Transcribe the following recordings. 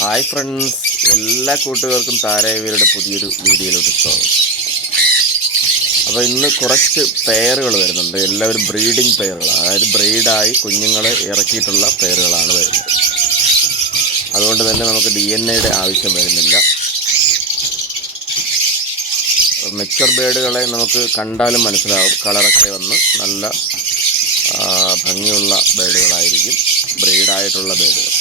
Hi friends എല്ലാ കൂട്ടുകാർക്കും താരായവരുടെ പുതിയൊരു വീഡിയോയിലോട്ട് സ്വാഗതം. അപ്പോൾ ഇന്ന് കുറച്ച് പെയറുകൾ വരുന്നുണ്ട്. എല്ലാവരും ബ്രീഡിംഗ് പെയറുകൾ. അതായത് ബ്രീഡായി കുഞ്ഞുങ്ങളെ ഇറക്കിയിട്ടുള്ള പെയറുകളാണ് വരുന്നത്. അതുകൊണ്ട് തന്നെ നമുക്ക് ഡി എൻ എയുടെ ആവശ്യം വരുന്നില്ല. മെച്ചർ ബേഡുകളെ നമുക്ക് കണ്ടാലും മനസ്സിലാവും. കളറൊക്കെ വന്ന് നല്ല ഭംഗിയുള്ള ബേഡുകളായിരിക്കും. ബ്രീഡായിട്ടുള്ള ബേഡുകൾ.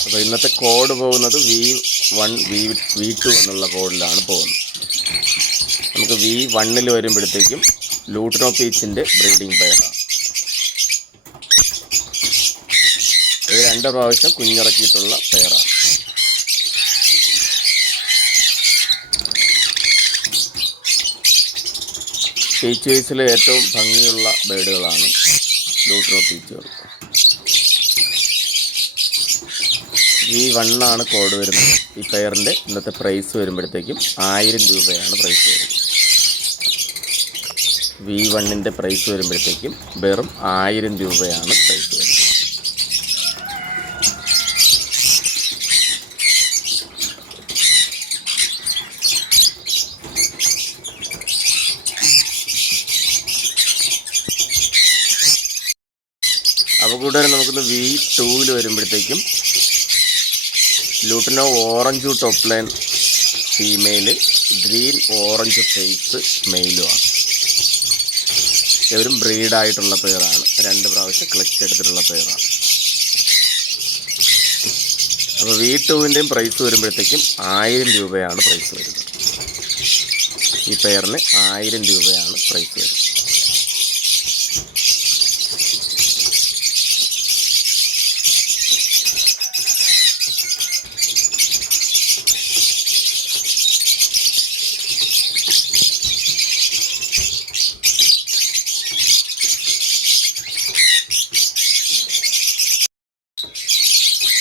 അപ്പോൾ ഇന്നത്തെ കോഡ് പോകുന്നത് V one V V two എന്നുള്ള കോഡിലാണ് പോകുന്നത്. നമുക്ക് വി വണ്ണിൽ വരുമ്പോഴത്തേക്കും ലൂട്ടിനോ പീച്ചിന്റെ ബ്രീഡിംഗ് പെയറാണ് ഇത് രണ്ട് പ്രാവശ്യം കുഞ്ഞിറക്കിയിട്ടുള്ള പെയറാണ് പീച്ചേഴ്സിലെ ഏറ്റവും ഭംഗിയുള്ള ബേഡുകളാണ് ലൂട്ടിനോ പീച്ചുകൾ വി വണ്ണാണ് കോഡ് വരുന്നത്. ഈ പെയറിന്റെ ഇന്നത്തെ പ്രൈസ് വരുമ്പോഴത്തേക്കും ആയിരം രൂപയാണ് പ്രൈസ് വരുന്നത്. വി വണ്ണിന്റെ പ്രൈസ് വരുമ്പോഴത്തേക്കും വെറും ആയിരം രൂപയാണ് പ്രൈസ് വരുന്നത്. അപ്പോൾ കൂടുതൽ നമുക്കിന്ന് വി ടൂവിൽ വരുമ്പോഴത്തേക്കും lutino orange top line female green orange face മെയിലുമാണ് ഇവരും ബ്രീഡായിട്ടുള്ള പേരാണ് രണ്ട് പ്രാവശ്യം ക്ലച്ച് എടുത്തിട്ടുള്ള പേരാണ് അപ്പോൾ വി ടുവിന്റെയും പ്രൈസ് വരുമ്പോഴത്തേക്കും ആയിരം രൂപയാണ് പ്രൈസ് വരുന്നത്. ഈ പെയറിന് ആയിരം രൂപയാണ് പ്രൈസ് വരുന്നത്.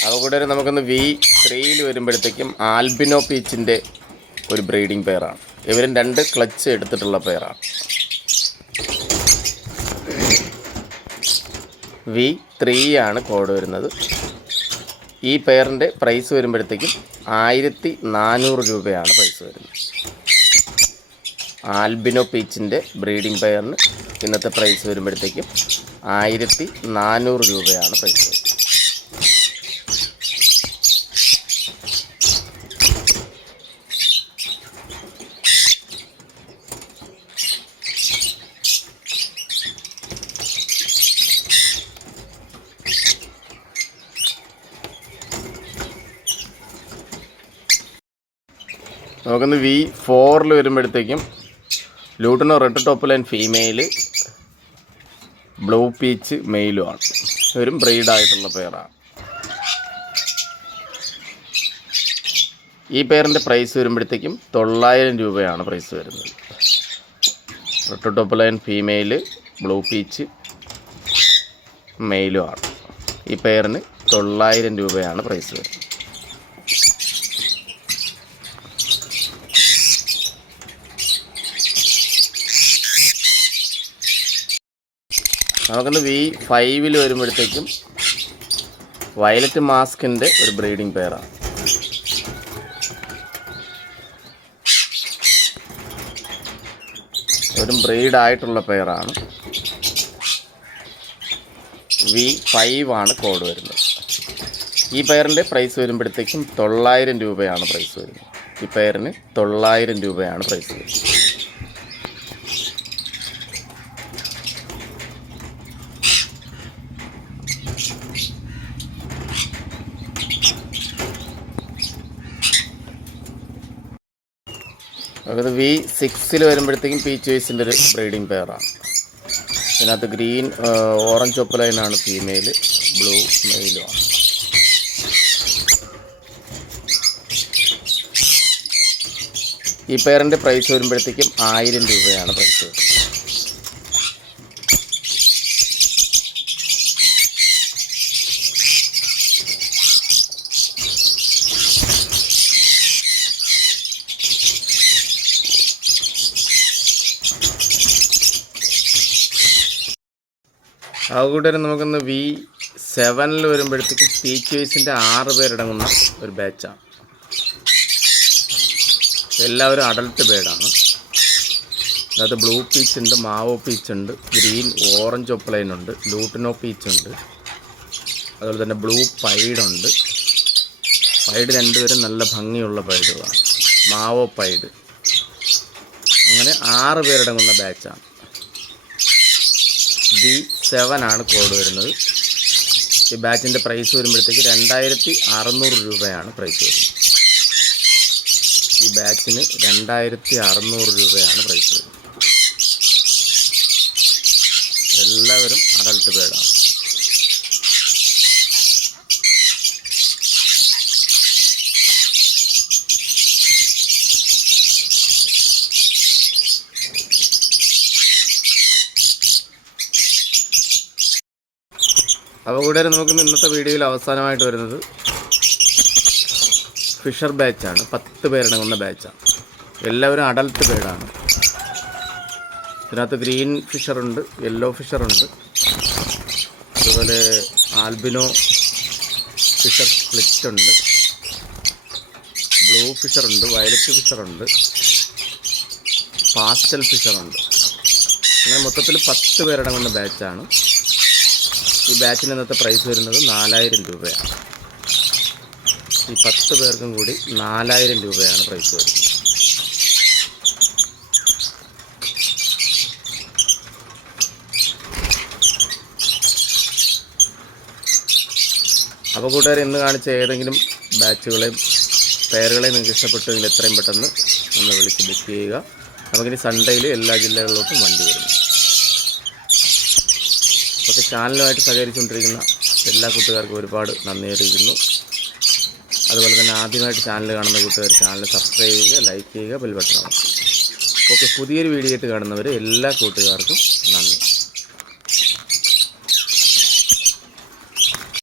അപ്പോൾ കൂടെ നമുക്കൊന്ന് വി ത്രീയിൽ വരുമ്പോഴത്തേക്കും ആൽബിനോ പീച്ചിന്റെ ഒരു ബ്രീഡിംഗ് പെയറാണ്. ഇവരും രണ്ട് ക്ലച്ച് എടുത്തിട്ടുള്ള പെയറാണ്. വി ത്രീ ആണ് കോഡ് വരുന്നത്. ഈ പെയറിന്റെ പ്രൈസ് വരുമ്പോഴത്തേക്കും ആയിരത്തി നാനൂറ് രൂപയാണ് പ്രൈസ് വരുന്നത്. ആൽബിനോ പീച്ചിന്റെ ബ്രീഡിംഗ് പെയറിന് ഇന്നത്തെ പ്രൈസ് വരുമ്പോഴത്തേക്കും ആയിരത്തി നാനൂറ് രൂപയാണ് പ്രൈസ് വരുന്നത്. നമുക്കൊന്ന് വി ഫോറിൽ വരുമ്പോഴത്തേക്കും ലൂട്ടിന് red top line female blue peach മെയിലുമാണ് ഇവരും ബ്രീഡായിട്ടുള്ള പെയറാണ് ഈ പെയറിന്റെ പ്രൈസ് വരുമ്പോഴത്തേക്കും തൊള്ളായിരം രൂപയാണ് പ്രൈസ് വരുന്നത്. Red top line female blue peach മെയിലുമാണ് ഈ പെയറിന് തൊള്ളായിരം രൂപയാണ് പ്രൈസ് വരുന്നത്. നമുക്കൊന്ന് വി ഫൈവിൽ വരുമ്പോഴത്തേക്കും വയലറ്റ് മാസ്കിന്റെ ഒരു ബ്രീഡിംഗ് പെയറാണ് ഒരു ബ്രീഡായിട്ടുള്ള പെയറാണ് വി ഫൈവ് ആണ് കോഡ് വരുന്നത്. ഈ പെയറിന്റെ പ്രൈസ് വരുമ്പോഴത്തേക്കും തൊള്ളായിരം രൂപയാണ് പ്രൈസ് വരുന്നത്. ഈ പെയറിന് തൊള്ളായിരം രൂപയാണ് പ്രൈസ് വരുന്നത്. അതായത് വി സിക്സിൽ വരുമ്പോഴത്തേക്കും പീച്ചേഴ്സിന്റെ ഒരു ബ്രീഡിംഗ് പെയറാണ് അതിനകത്ത് ഗ്രീൻ ഓറഞ്ച് ഒപ്പലൈനാണ് ഫീമെയിൽ ബ്ലൂ മെയിലുമാണ് ഈ പെയറിന്റെ പ്രൈസ് വരുമ്പോഴത്തേക്കും ആയിരം രൂപയാണ് പ്രൈസ് വരുന്നത് അതുകൂടെ നമുക്കൊന്ന് വി സെവനിൽ വരുമ്പോഴത്തേക്കും ക്യൂസിന്റെ ആറ് പേരടങ്ങുന്ന ഒരു ബാച്ചാണ് എല്ലാവരും അഡൽട്ട് ബേഡാണ് അതായത് ബ്ലൂ പീച്ച് ഉണ്ട് മാവോ പീച്ച് ഉണ്ട് ഗ്രീൻ ഓറഞ്ച് ഒപ്ലൈൻ ഉണ്ട് ലൂട്ടിനോ പീച്ച് ഉണ്ട്. അതുപോലെ തന്നെ ബ്ലൂ പൈഡ് ഉണ്ട്. പൈഡ് രണ്ടുപേരും നല്ല ഭംഗിയുള്ള പൈഡുകളാണ് മാവോ പൈഡ് അങ്ങനെ ആറ് പേരടങ്ങുന്ന ബാച്ചാണ് വി സെവൻ ആണ് കോഡ് വരുന്നത്. ഈ ബാച്ചിന്റെ പ്രൈസ് വരുമ്പോഴത്തേക്ക് രണ്ടായിരത്തി അറുന്നൂറ് രൂപയാണ് പ്രൈസ് വരുന്നത്. ഈ ബാച്ചിന് രണ്ടായിരത്തി അറുന്നൂറ് രൂപയാണ് പ്രൈസ് വരുന്നത്. എല്ലാവരും അഡൾട്ട് ബേഡാണ് അപ്പോൾ കൂടെ നമുക്ക് ഇന്നത്തെ വീഡിയോയിൽ അവസാനമായിട്ട് വരുന്നത് ഫിഷർ ബാച്ചാണ് പത്ത് പേരടങ്ങുന്ന ബാച്ചാണ് എല്ലാവരും അഡൽട്ട് ബേഡാണ് ഇതിനകത്ത് ഗ്രീൻ ഫിഷറുണ്ട് യെല്ലോ ഫിഷറുണ്ട് അതുപോലെ ആൽബിനോ ഫിഷർ സ്പ്ലിറ്റ് ഉണ്ട്. ബ്ലൂ ഫിഷറുണ്ട് വയലറ്റ് ഫിഷറുണ്ട് പാസ്റ്റൽ ഫിഷറുണ്ട് അങ്ങനെ മൊത്തത്തിൽ പത്ത് പേരടങ്ങുന്ന ബാച്ചാണ് ഈ ബാച്ചിന് ഇന്നത്തെ പ്രൈസ് വരുന്നത് നാലായിരം രൂപയാണ്. ഈ പത്ത് പേർക്കും കൂടി നാലായിരം രൂപയാണ് പ്രൈസ് വരുന്നത്. അപ്പോൾ കൂട്ടുകാർ ഇന്ന് കാണിച്ച ഏതെങ്കിലും ബാച്ചുകളെയും പേരുകളെയും നിങ്ങൾക്ക് ഇഷ്ടപ്പെട്ടുവെങ്കിൽ എത്രയും പെട്ടെന്ന് നമ്മളെ വിളിച്ച് ബുക്ക് ചെയ്യുക. നമുക്കിനി സൺഡേയിൽ എല്ലാ ജില്ലകളിലോട്ടും വണ്ടി വരുന്നു. ഓക്കെ ചാനലുമായിട്ട് സഹകരിച്ചുകൊണ്ടിരിക്കുന്ന എല്ലാ കൂട്ടുകാർക്കും ഒരുപാട് നന്ദി അറിയിക്കുന്നു. അതുപോലെ തന്നെ ആദ്യമായിട്ട് ചാനൽ കാണുന്ന കൂട്ടുകാർ ചാനൽ സബ്സ്ക്രൈബ് ചെയ്യുക ലൈക്ക് ചെയ്യുക ബെൽ ബട്ടൺ ഓക്കെ പുതിയൊരു വീഡിയോ ആയിട്ട് കാണുന്നവർ എല്ലാ കൂട്ടുകാർക്കും